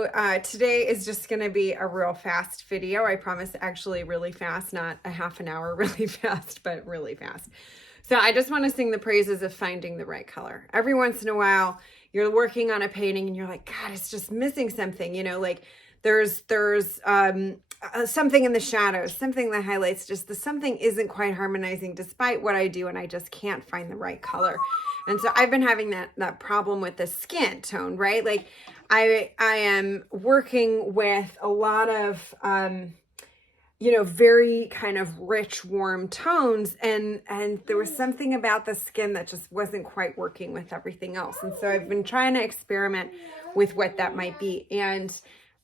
So today is just going to be a real fast video. I promise, actually really fast, not a half an hour really fast, but really fast. So I just want to sing the praises of finding the right color. Every once in a while, you're working on a painting and you're like, God, it's just missing something, you know, like there's something in the shadows, something in the highlights, just the something isn't quite harmonizing despite what I do, and I just can't find the right color. And so I've been having that problem with the skin tone, right? Like I am working with a lot of you know, very kind of rich, warm tones, and there was something about the skin that just wasn't quite working with everything else. And so I've been trying to experiment with what that might be. And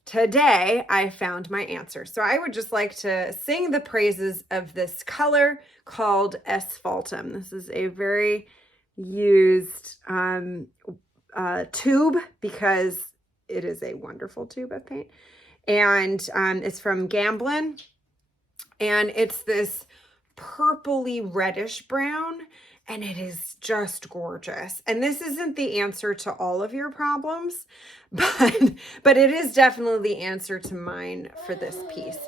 today I found my answer. So I would just like to sing the praises of this color called Asphaltum. This is a very used tube because it is a wonderful tube of paint. And it's from Gamblin. And it's this purpley reddish brown, and it is just gorgeous. And this isn't the answer to all of your problems, but it is definitely the answer to mine for this piece.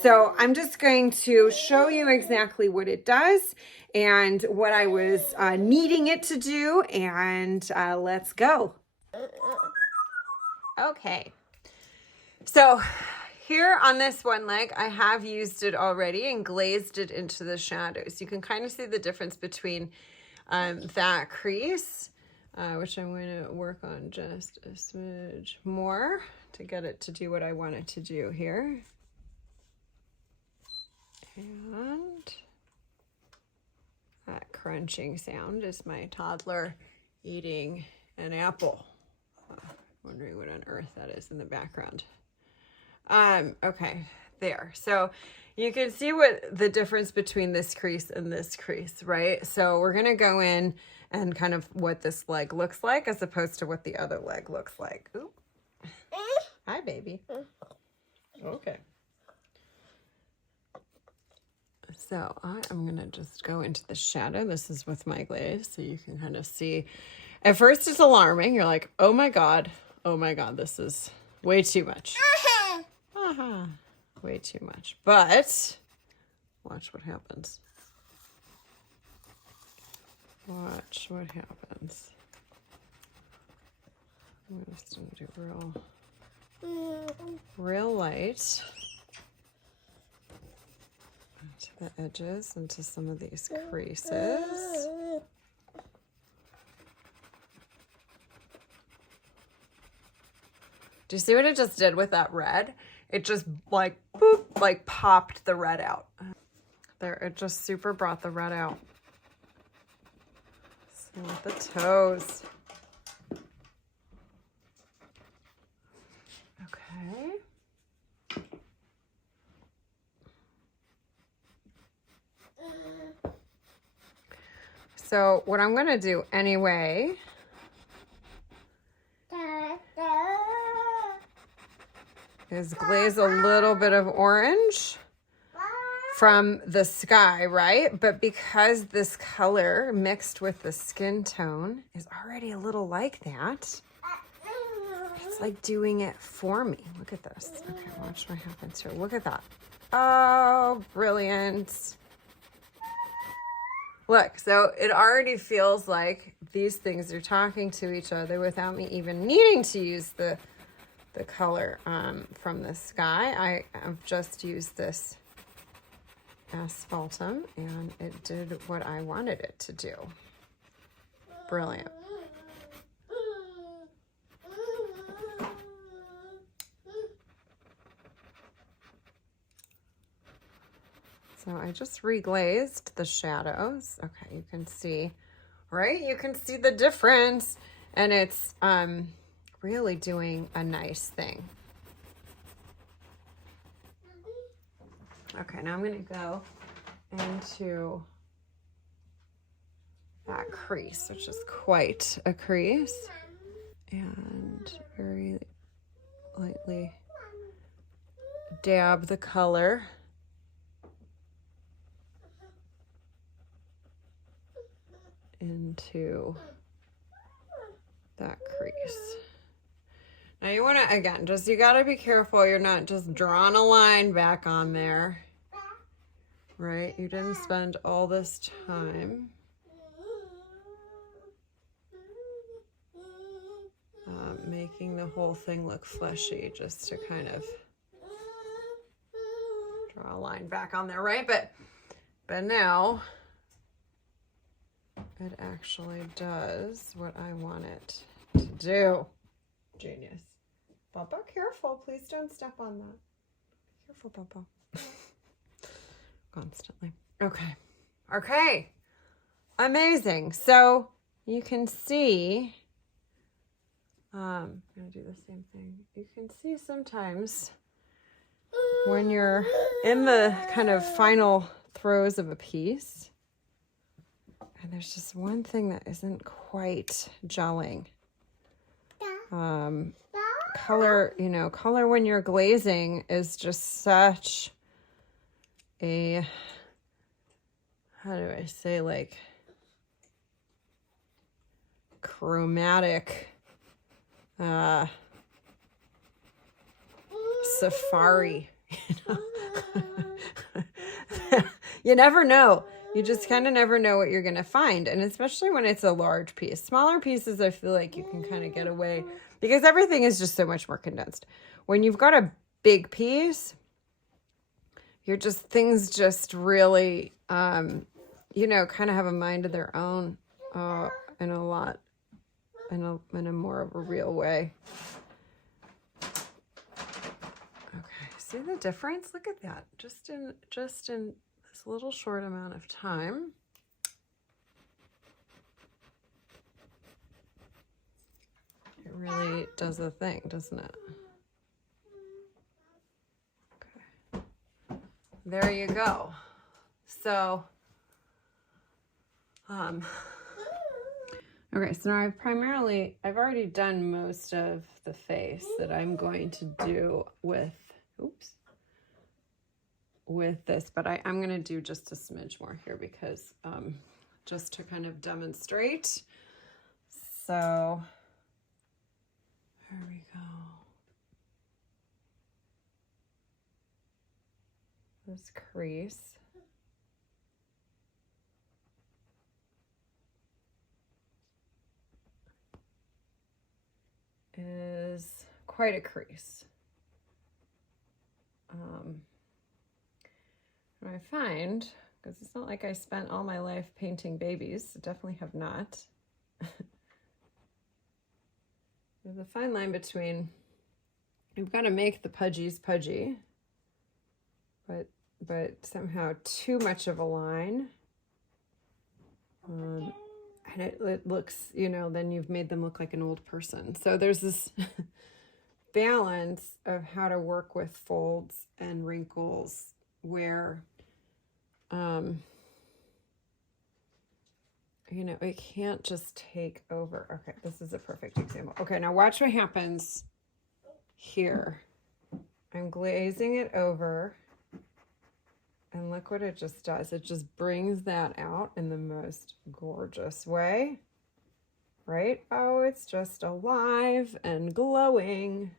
So I'm just going to show you exactly what it does and what I was needing it to do, and let's go. Okay. So here on this one leg, I have used it already and glazed it into the shadows. You can kind of see the difference between that crease, which I'm going to work on just a smidge more to get it to do what I want it to do here. And that crunching sound is my toddler eating an apple. Wondering what on earth that is in the background. Okay, there. So you can see what the difference between this crease and this crease, right? So we're going to go in and kind of what this leg looks like as opposed to what the other leg looks like. Ooh. Hi, baby. Okay. So I'm going to just go into the shadow. This is with my glaze, so you can kind of see. At first it's alarming. You're like, oh my God, this is way too much. Way too much. But watch what happens. Watch what happens. I'm just going to do real light to the edges and to some of these creases. Do you see what it just did with that red? It just like, boop, like popped the red out. There, it just super brought the red out. Same with the toes. Okay. So what I'm gonna do anyway is glaze a little bit of orange from the sky, right? But because this color mixed with the skin tone is already a little like that, it's like doing it for me. Look at this. Okay, watch what happens here. Look at that. Oh, brilliant. Look, so it already feels like these things are talking to each other without me even needing to use the color from the sky. I have just used this Asphaltum and it did what I wanted it to do. Brilliant. So I just reglazed the shadows. Okay, you can see, right? You can see the difference, and it's really doing a nice thing. Okay, now I'm going to go into that crease, which is quite a crease, and very lightly dab the color into that crease. Now you want to, again, you got to be careful. You're not just drawing a line back on there, right? You didn't spend all this time. Making the whole thing look fleshy, just to kind of draw a line back on there, right? But now it actually does what I want it to do. Genius. Papa, careful. Please don't step on that. Careful, Papa. Constantly. Okay. Okay. Amazing. So you can see, I'm going to do the same thing. You can see sometimes when you're in the kind of final throes of a piece, and there's just one thing that isn't quite gelling. Color, you know, color when you're glazing is just such a, how do I say, like, chromatic safari, you know? You never know. You just kind of never know what you're going to find. And especially when it's a large piece. Smaller pieces, I feel like you can kind of get away because everything is just so much more condensed. When you've got a big piece, things just really, you know, kind of have a mind of their own in a more of a real way. Okay, see the difference? Look at that. Just in this little short amount of time. It really does a thing, doesn't it? Okay. There you go. So, okay, so now I've already done most of the face that I'm going to do with this, but I'm going to do just a smidge more here because just to kind of demonstrate. So here we go. This crease is quite a crease. What I find, because it's not like I spent all my life painting babies, I definitely have not. There's a fine line between, you've got to make the pudgies pudgy, but somehow too much of a line. And it looks, you know, then you've made them look like an old person. So there's this balance of how to work with folds and wrinkles where, you know, it can't just take over. Okay, this is a perfect example. Okay, now watch what happens here. I'm glazing it over, and look what it just does. It just brings that out in the most gorgeous way, right? Oh, it's just alive and glowing.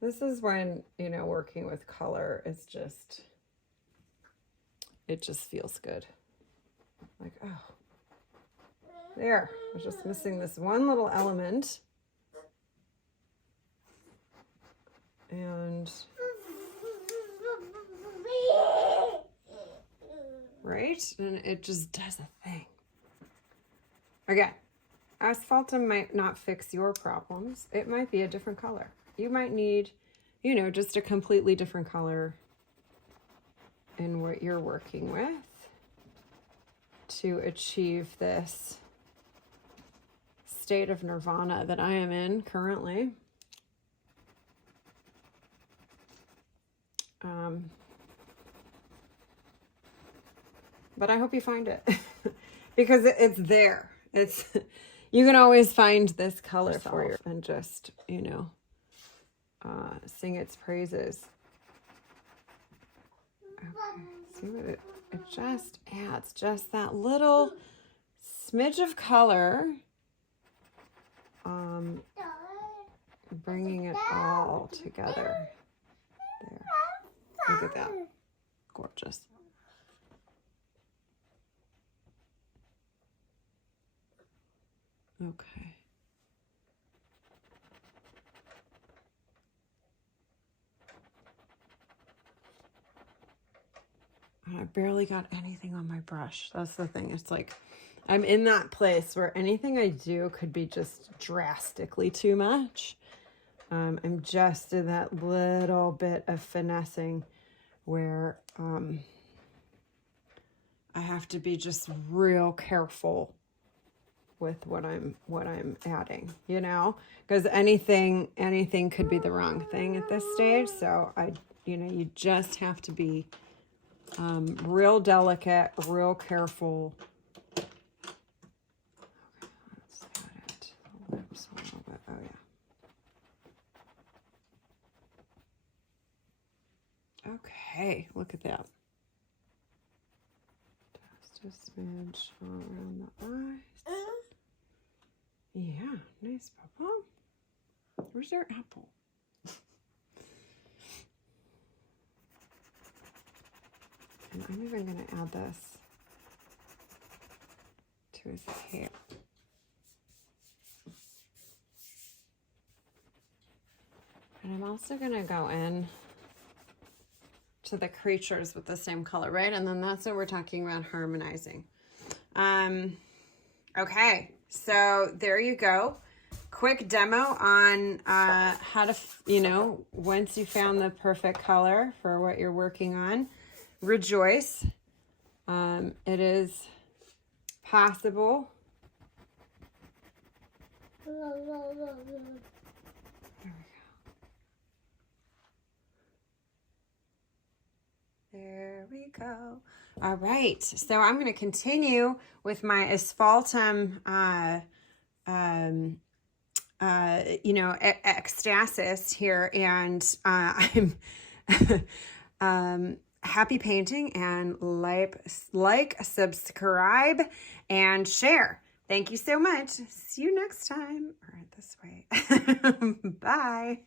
This is when, you know, working with color is just, it just feels good. Like, oh, there. I was just missing this one little element. And, right? And it just does a thing. Again, Asphaltum might not fix your problems. It might be a different color. You might need, you know, just a completely different color in what you're working with to achieve this state of nirvana that I am in currently. But I hope you find it because it's there. It's, you can always find this color for you and just, you know, sing its praises. Okay, see what it just adds, just that little smidge of color. bringing it all together. There. Look at that. Gorgeous. Okay. And I barely got anything on my brush. That's the thing. It's like I'm in that place where anything I do could be just drastically too much. I'm just in that little bit of finessing where I have to be just real careful with what I'm adding, you know, because anything could be the wrong thing at this stage. So you just have to be real delicate, real careful. Okay, let's add it. The lips a little bit. Oh yeah. Okay, look at that. Just a smidge all around the eyes. Yeah, nice, Papa. Where's your apple? And I'm even going to add this to his hair. And I'm also going to go in to the creatures with the same color, right? And then that's what we're talking about, harmonizing. Okay, so there you go. Quick demo on how to, once you found the perfect color for what you're working on, rejoice. It is possible. There we go. There we go. All right, so I'm going to continue with my Asphaltum, ecstasis here, and I'm happy painting, and like, subscribe, and share. Thank you so much. See you next time. All right, this way. Bye.